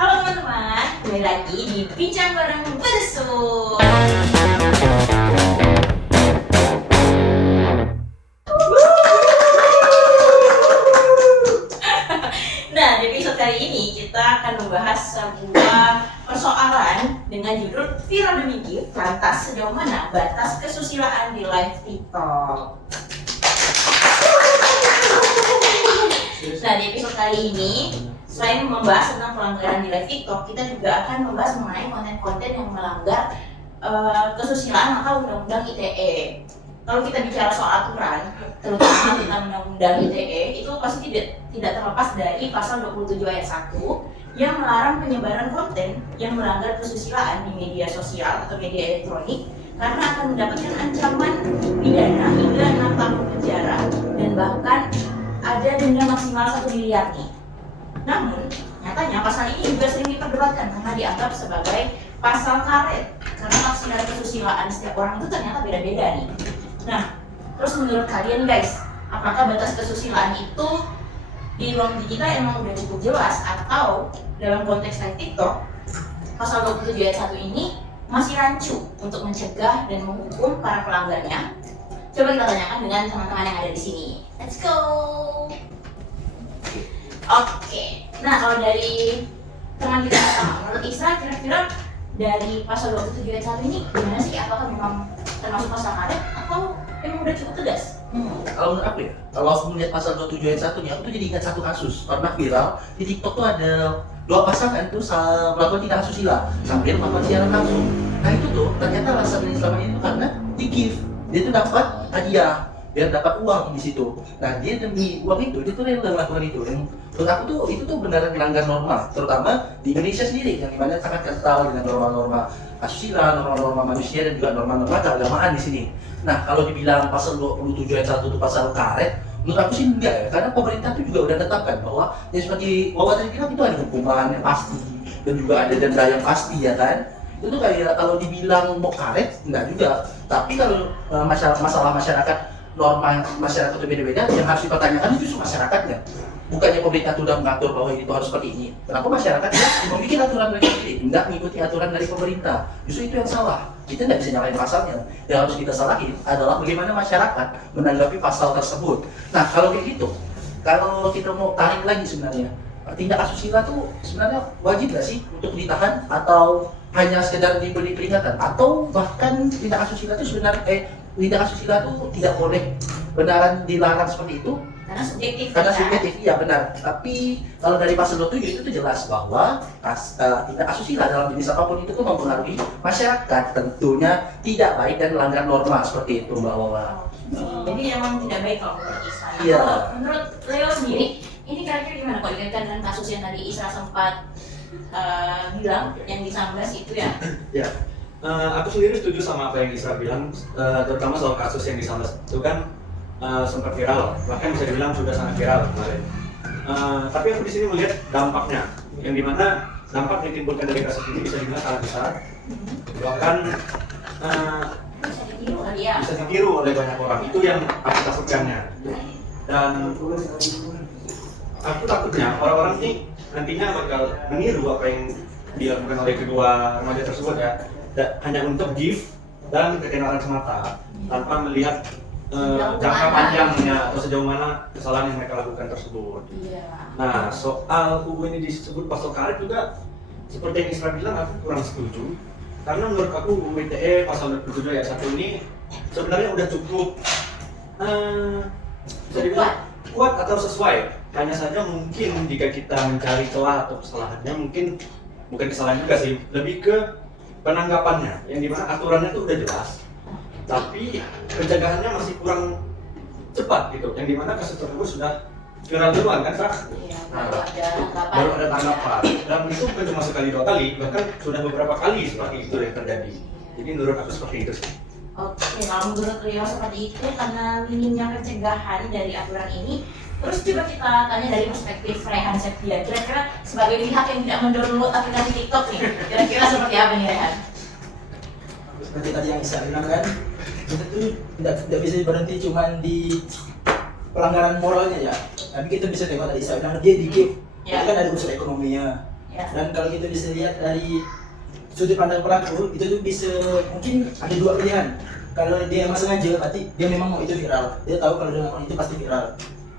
Halo teman-teman, kembali lagi di Bincang Bareng Bersum. Nah, di episode kali ini kita akan membahas sebuah persoalan dengan judul viral demi gift, lantas sejauh mana batas kesusilaan di live TikTok. Nah, di episode kali ini selain membahas tentang pelanggaran di live TikTok, kita juga akan membahas mengenai konten-konten yang melanggar kesusilaan atau undang-undang ITE. Kalau kita bicara soal aturan, terutama tentang undang-undang ITE, itu pasti tidak terlepas dari pasal 27 ayat 1 yang melarang penyebaran konten yang melanggar kesusilaan di media sosial atau media elektronik karena akan mendapatkan ancaman pidana hingga 6 tahun penjara dan bahkan ada denda maksimal 1 miliar nih. Namun, nyatanya pasal ini juga sering diperdebatkan karena dianggap sebagai pasal karet karena maksimal kesusilaan setiap orang itu ternyata beda-beda nih. Nah, terus menurut kalian guys, apakah batas kesusilaan itu di ruang digital emang udah cukup jelas atau dalam konteks live TikTok pasal 27 ayat 1 ini masih rancu untuk mencegah dan menghukum para pelanggarnya? Coba kita tanyakan dengan teman-teman yang ada di sini. Let's go. Oke. Nah, kalau dari teman kita pertama, menurut Isra kira-kira dari pasal 27 ayat 1 ini gimana sih? Apakah memang termasuk pasal karet atau emang udah cukup tegas? Kalau menurut aku ya, kalau aku melihat pasal 27 ayat 1 nih, aku tuh jadi ingat satu kasus pernah viral di TikTok tuh ada dua pasangan tuh melakukan tindak asusila sambil melakukan siaran langsung. Nah itu tuh ternyata alasan yang selama ini tuh karena di gift, dia tuh dapat hadiah, dia dapat uang di situ. Nah dia demi uang itu dia tuh rela melakukan itu. Yang menurut aku tuh itu tuh beneran melanggar norma, terutama di Indonesia sendiri yang dimana sangat kental dengan norma-norma asusila, norma-norma manusia dan juga norma-norma keagamaan di sini. Nah, kalau dibilang pasal 27 ayat 1 itu pasal karet, menurut aku sih enggak ya, karena pemerintah itu juga udah tetapkan bahwa ya seperti Wawan tadi bilang itu ada hukuman yang pasti dan juga ada denda yang pasti ya kan. Itu kayak kalau dibilang mau karet, enggak juga. Tapi kalau masalah masyarakat, norma masyarakat itu beda-beda, yang harus dipertanyakan itu justru masyarakatnya. Bukannya pemerintah sudah mengatur bahwa itu harus seperti ini. Kenapa masyarakat ya membuat aturan mereka sendiri, tidak mengikuti aturan dari pemerintah? Justru itu yang salah. Kita tidak bisa nyalahin pasalnya. Yang harus kita salahin adalah bagaimana masyarakat menanggapi pasal tersebut. Nah, kalau kayak gitu, kalau kita mau tarik lagi sebenarnya, tindak asusila itu sebenarnya wajib nggak sih untuk ditahan atau hanya sekedar diberi peringatan? Atau bahkan tindak asusila itu sebenarnya tindak asusila itu tidak boleh benaran dilarang seperti itu? Karena subjektif, iya benar. Tapi kalau dari pasal 27 itu tuh jelas bahwa tindak asusila dalam jenis apapun itu tuh mempengaruhi masyarakat, tentunya tidak baik dan melanggar norma seperti itu Mbak Wawa. Jadi emang tidak baik kalau menurut Isra. Iya. Kalau menurut Leo sendiri, ini kira-kira gimana kalau dikaitkan dengan kasus yang tadi Isra sempat bilang yang di Sambas itu ya? Ya, aku sendiri setuju sama apa yang Isra bilang, terutama soal kasus yang di Sambas itu kan sempat viral, bahkan bisa dibilang sudah sangat viral kemarin. Tapi aku di sini melihat dampaknya, yang dimana dampak yang ditimbulkan dari kasus ini bisa dibilang sangat besar, bahkan bisa ditiru oleh banyak orang. Itu yang aku takutkannya. Dan aku takutnya orang-orang ini nantinya bakal meniru apa yang dilakukan oleh kedua remaja tersebut ya, hanya untuk gift dan ketenaran semata, tanpa melihat jangka panjangnya atau sejauh mana kesalahan yang mereka lakukan tersebut. Nah, soal UU ini disebut pasal karet juga seperti yang Isra bilang, aku kurang setuju. Karena menurut aku UU ITE pasal 27 ayat 1 ini sebenarnya udah cukup bisa dibilang kuat atau sesuai. Hanya saja mungkin jika kita mencari celah atau kesalahannya, mungkin bukan kesalahan juga sih, lebih ke penanggapannya, yang dimana aturannya itu udah jelas, tapi pencegahannya masih kurang cepat gitu, yang dimana kasus tersebut sudah viral duluan kan Kak? Iya, baru ada tanggapan, dan itu bukan cuma sekali dua kali, bahkan sudah beberapa kali seperti itu yang terjadi. Jadi menurut aku seperti itu sih. Oke, kalau menurut Rio seperti itu karena minimnya pencegahan dari aturan ini. Terus coba kita tanya dari perspektif Rehan Septia, kira-kira sebagai pihak yang tidak mendownload aplikasi TikTok nih, kira-kira seperti apa nih Rehan? Seperti tadi yang Isa bilang kan, kita tuh tidak bisa berhenti cuma di pelanggaran moralnya ya, tapi kita bisa tengok tadi Isa bilang dia di gift, itu kan ada unsur ekonominya, Ya. Dan kalau kita bisa lihat dari sudut pandang pelaku, itu tuh bisa mungkin ada dua pilihan. Kalau dia emang sengaja, berarti dia memang mau itu viral. Dia tahu kalau dia ngelakuin itu pasti viral.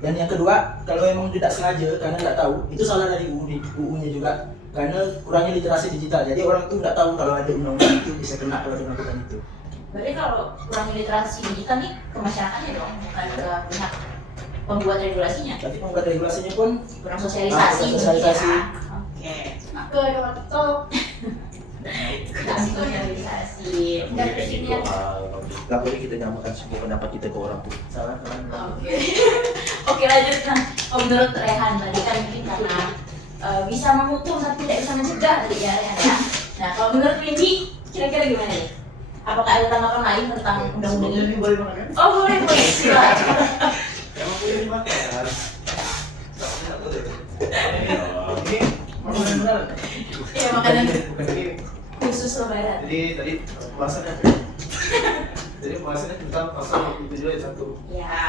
Dan yang kedua, kalau emang tidak sengaja karena nggak tahu, itu salah dari UU-nya juga. Karena kurangnya literasi digital. Jadi orang tuh nggak tahu kalau ada undang-undang itu bisa kena kalau dia melakukan itu. Berarti kalau kurang literasi digital nih ke masyarakatnya dong, bukan ke pihak pembuat regulasinya. Tapi pembuat regulasinya pun Kurang sosialisasi. sosialisasi. Ya. Oke. Aku ada waktu itu. Kurang sosialisasi. Dan ini Gak boleh kita nyamakan semua pendapat kita ke orang tuh. salah. Oke. Oke, lanjut. Nah, menurut Rehan tadi kan mungkin karena bisa menghukum tapi tidak bisa mencegah tadi ya Rehan ya. Nah, kalau menurut Windy kira-kira gimana nih? Apakah ada tanggapan lain tentang undang-undang ini? boleh makan? Oh, boleh, silakan. Emang boleh dimakan? Ini makanan beneran. Iya, makanan Bukan ini. khusus lebaran. Jadi tadi bahasannya jadi bahasannya tentang pasal 27 ayat 1. Ya.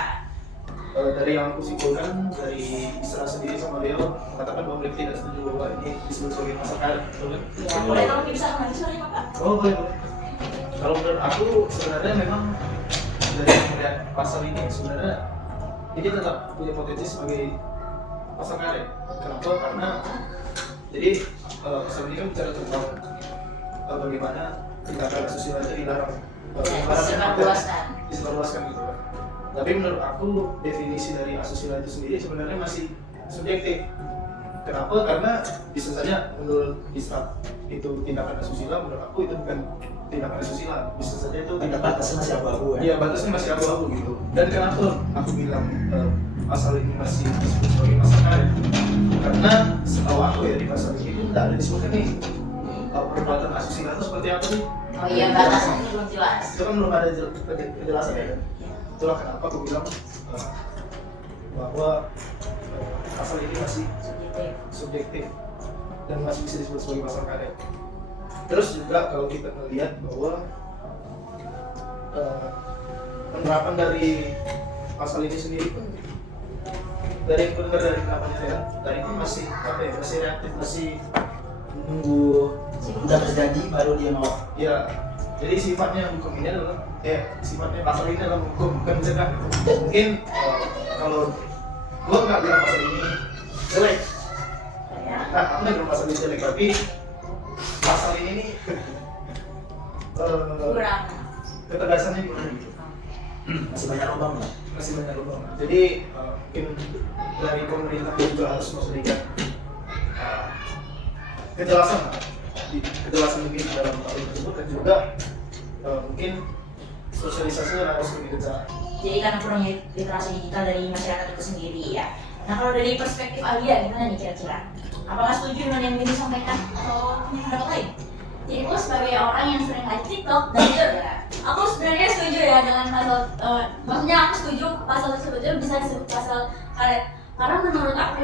Dari yang aku simpulkan dari Isra sendiri sama Leo mengatakan bahwa mereka tidak setuju bahwa ini disebut sebagai pasal karet, betul kan? Ya, boleh kalau bisa lagi suaranya Pak. Oh boleh. Kalau menurut aku sebenarnya memang dari melihat pasal ini sebenarnya ini tetap punya potensi sebagai pasal karet. Kenapa? Karena jadi pasal ini kan bicara tentang bagaimana tindakan asusila itu dilarang, disebarluaskan gitu kan. Tapi menurut aku definisi dari asusila itu sendiri sebenarnya masih subjektif. Kenapa? Karena bisa saja menurut Isra itu tindakan asusila, menurut aku itu bukan tindakan asusila. Bisa saja itu tindakan Batasnya masih abu-abu ya. Iya, batasnya masih abu-abu gitu. Dan kenapa aku bilang pasal ini masih disebut sebagai pasal karet? Karena setahu aku ya di pasal ini itu tidak ada disebutkan nih perbuatan asusila itu seperti apa sih? Oh iya, batasannya belum jelas. Itu kan belum ada kejelasan ya kan? Itulah kenapa aku bilang bahwa pasal ini masih subjektif dan masih bisa disebut sebagai pasal karet. Terus juga kalau kita melihat bahwa penerapan dari pasal ini sendiri pun dari yang benar dari penerapannya saya tadi itu masih apa ya, masih reaktif, masih Menunggu udah terjadi baru dia mau. ya. Jadi sifatnya hukum ini adalah sifatnya pasal ini adalah hukum, bukan mencegah. Mungkin kalau gua nggak bilang pasal ini jelek, nah aku nggak bilang pasal ini jelek, tapi pasal ini nih Kurang. ketegasannya gimana gitu. Masih banyak lubang lah. Masih banyak lubang. Jadi mungkin dari pemerintah juga harus memberikan kejelasan lah. Kejelasan mungkin dalam hal tersebut dan juga mungkin sosialisasinya harus lebih gencar. Jadi karena kurangnya literasi digital dari masyarakat itu sendiri ya. Nah, kalau dari perspektif Alia gimana nih kira-kira? Apakah setuju dengan yang Windy sampaikan atau punya pendapat lain? Jadi aku sebagai orang yang sering live TikTok dan jujur ya, aku sebenarnya setuju ya dengan pasal, maksudnya aku setuju pasal tersebut itu bisa disebut pasal karet. Karena menurut aku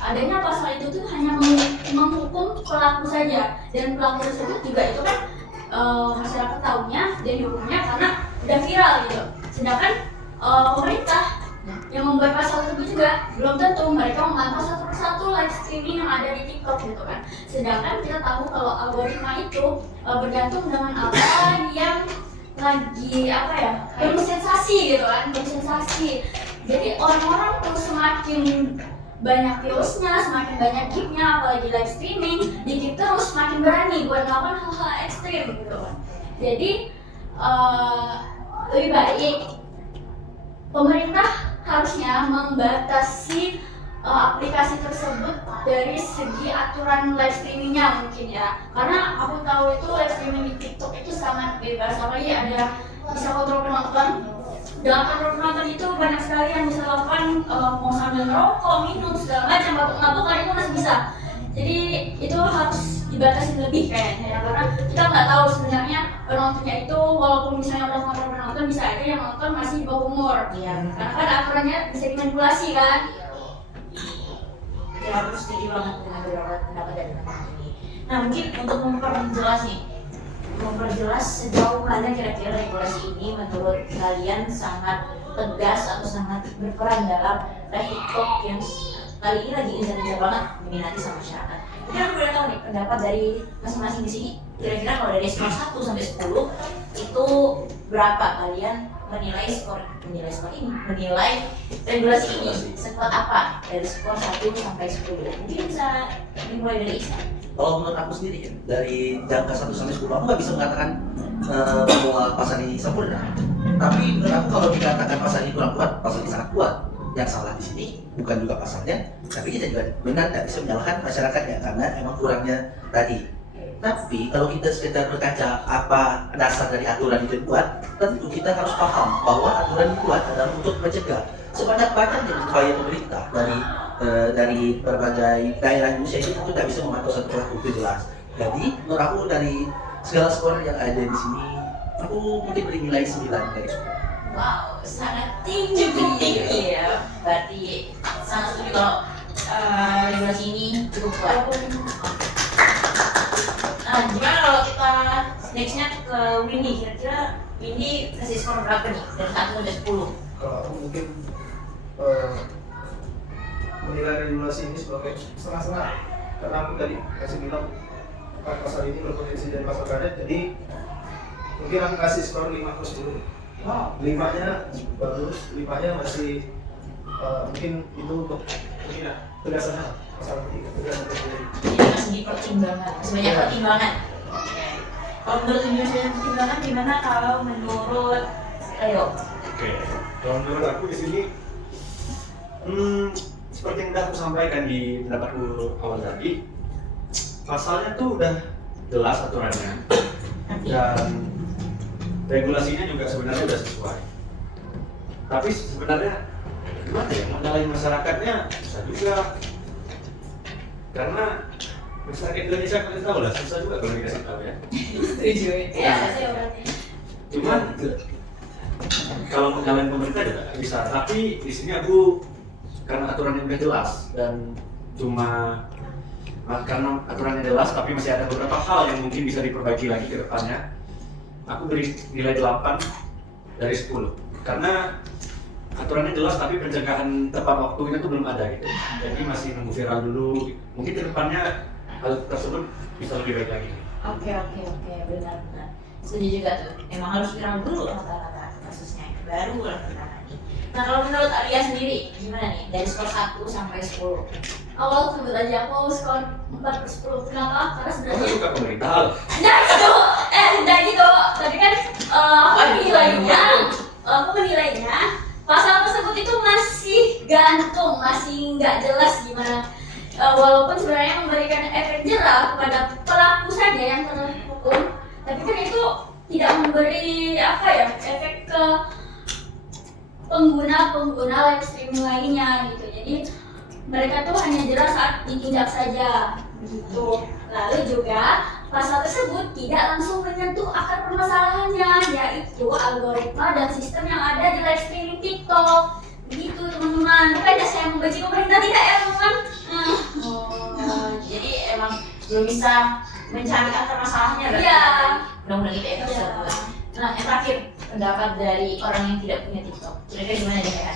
adanya pasal itu tuh hanya menghukum pelaku saja, dan pelaku tersebut juga itu kan masyarakat tahunya dan dihukumnya karena udah viral gitu. Sedangkan pemerintah yang membuat pasal tersebut juga belum tentu mereka memantau satu persatu live streaming yang ada di TikTok gitu kan. Sedangkan kita tahu kalau algoritma itu bergantung dengan apa yang lagi apa ya, bersensasi gitu kan, bersensasi. Jadi orang-orang tuh semakin banyak viewsnya, semakin banyak gifnya, apalagi live streaming, di terus semakin berani buat melakukan hal-hal ekstrim gitu kan. Jadi lebih baik pemerintah harusnya membatasi aplikasi tersebut dari segi aturan live streamingnya mungkin ya. Karena aku tahu itu live streaming di TikTok itu sangat bebas, apalagi ada bisa kontrol penonton. Dalam kontrol penonton itu banyak sekali yang bisa lakukan, mau sambil ngerokok, minum, segala macam, mabuk-mabukan itu masih bisa. Jadi itu harus dibatasi lebih kayaknya ya, karena kita nggak tahu sebenarnya penontonnya itu walaupun misalnya udah kontrol penonton bisa aja yang nonton masih di bawah umur. Iya. Karena kan aturannya bisa dimanipulasi kan. Ya, aku setuju banget dengan beberapa pendapat dari teman-teman ini. Nah, mungkin untuk memperjelas nih, memperjelas sejauh mana kira-kira regulasi ini menurut kalian sangat tegas atau sangat berperan dalam live TikTok yang kali ini lagi gencar banget diminati sama masyarakat. Jadi aku boleh tahu nih pendapat dari masing-masing di sini. Kira-kira kalau dari skor 1 sampai 10 itu berapa kalian menilai regulasi ini sekuat apa dari skor 1 sampai 10? Mungkin bisa dimulai dari Isa. Kalau menurut aku sendiri ya, dari jangka 1 sampai 10 aku nggak bisa mengatakan bahwa pasal ini sempurna. Tapi menurut aku kalau dikatakan pasal ini kurang kuat, pasal ini sangat kuat. Yang salah di sini bukan juga pasalnya, tapi kita juga benar tidak bisa menyalahkan masyarakatnya karena emang kurangnya tadi. Tapi kalau kita sekedar berkaca apa dasar dari aturan itu dibuat, tentu kita harus paham bahwa aturan dibuat adalah untuk mencegah sebanyak-banyaknya upaya pemerintah dari berbagai daerah Indonesia ini tentu tidak bisa memantau satu pelaku itu jelas. Jadi menurut aku dari segala skor yang ada di sini, aku mungkin beri nilai 9 dari 10. Wow, sangat tinggi ya. Berarti sangat setuju kalau regulasi ini cukup kuat. Nah, gimana kalau kita nextnya ke Windy? Kira-kira Windy kasih skor berapa nih dari 1 sampai 10? Kalau aku mungkin menilai regulasi ini sebagai setengah-setengah, karena aku tadi kasih bilang pasal ini berpotensi dari pasal karet, jadi mungkin aku kasih skor 5 per 10. 5-nya bagus, 5-nya masih mungkin itu untuk berdasarkan pasal 3. Jadi masih dipertimbangkan, masih banyak pertimbangan. Oke. Kalau menurut Indonesia pertimbangan gimana kalau menurut Leo? Oke, kalau menurut aku di sini seperti yang udah aku sampaikan di pendapatku awal tadi, pasalnya tuh udah jelas aturannya dan regulasinya juga sebenarnya udah sesuai. Tapi sebenarnya gimana ya, mengenai masyarakatnya susah juga, karena masyarakat Indonesia kalian tahu lah, susah juga kalau dikasih tahu ya. Setuju Ya, saya berarti. Cuman kalau pengalaman pemerintah juga nggak bisa. Tapi di sini aku karena aturannya udah jelas dan karena aturannya jelas, tapi masih ada beberapa hal yang mungkin bisa diperbaiki lagi ke depannya. Aku beri nilai 8 dari 10 karena aturannya jelas tapi pencegahan tepat waktunya tuh belum ada gitu. Jadi masih nunggu viral dulu. Mungkin ke depannya hal tersebut bisa lebih baik lagi. Oke, benar. Setuju juga tuh. Emang harus viral dulu rata-rata kasusnya, baru lanjutannya. Nah, kalau menurut Alia sendiri gimana nih dari skor 1 sampai 10? Awal sebut aja aku skor 4 per 10. Kenapa? Karena Aku sebenarnya suka pemerintah loh. Nah gitu, tapi kan aku menilainya pasal tersebut itu masih gantung, masih nggak jelas gimana. Walaupun sebenarnya memberikan efek jerah kepada pelaku saja yang terhukum, tapi kan itu tidak memberi efek ke pengguna live streaming lainnya gitu. Jadi mereka tuh hanya jerah saat ditindak saja gitu. Lalu juga pasal tersebut tidak langsung menyentuh akar permasalahannya, yaitu algoritma dan sistem yang ada di live streaming TikTok. Begitu teman-teman. Bukannya saya membenci pemerintah, tidak ya teman-teman. Jadi emang belum bisa mencari akar masalahnya berarti Iya. undang-undang ITE tersebut. Nah, yang terakhir pendapat dari orang yang tidak punya TikTok. Kira-kira gimana nih ya?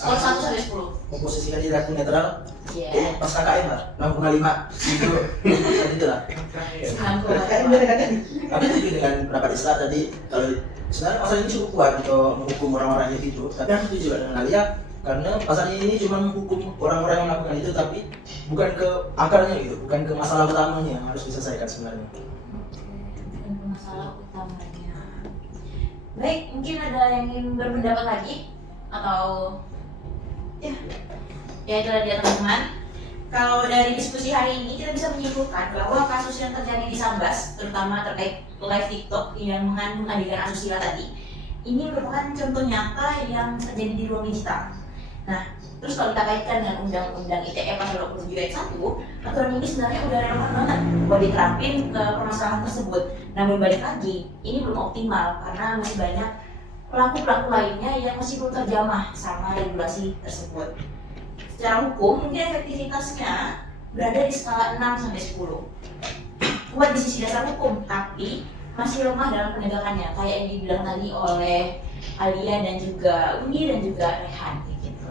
Skor 1 sampai 10. Memposisikan diri aku netral, Iya. pas KKM lah, 6,5 itu tadi itu lah. KKM bener kan? Tapi setuju dengan pendapat Isra tadi, kalau sebenarnya pasal ini cukup kuat untuk menghukum orang-orang yang itu. Tapi aku setuju juga dengan Alia, karena pasal ini cuma menghukum orang-orang yang melakukan itu, tapi bukan ke akarnya gitu, bukan ke masalah utamanya yang harus diselesaikan sebenarnya. Dan masalah utamanya. Baik, mungkin ada yang ingin berpendapat lagi atau ya itu dia teman-teman. Kalau dari diskusi hari ini kita bisa menyimpulkan bahwa kasus yang terjadi di Sambas, terutama terkait live TikTok yang mengandung adegan asusila tadi, ini merupakan contoh nyata yang terjadi di ruang digital. Nah, terus kalau kita kaitkan dengan Undang-Undang ITE pasal 27 ayat 1, aturan ini sebenarnya udah relevan banget buat diterapin ke permasalahan tersebut. Namun balik lagi, ini belum optimal karena masih banyak pelaku-pelaku lainnya yang masih belum terjamah sama regulasi tersebut. Secara hukum, mungkin efektivitasnya berada di skala 6 sampai 10. Kuat di sisi dasar hukum, tapi masih lemah dalam penegakannya, kayak yang dibilang tadi oleh Alia dan juga Uni dan juga Rehan gitu.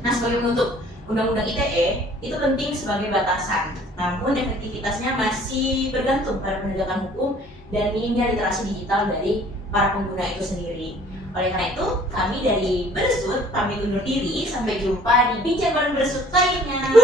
Nah, sebagai penutup, Undang-Undang ITE itu penting sebagai batasan, namun efektivitasnya masih bergantung pada penegakan hukum dan minimnya literasi digital dari para pengguna itu sendiri. Oleh karena itu, kami dari Bersut pamit undur diri. Sampai jumpa di bincang bareng Bersut lainnya.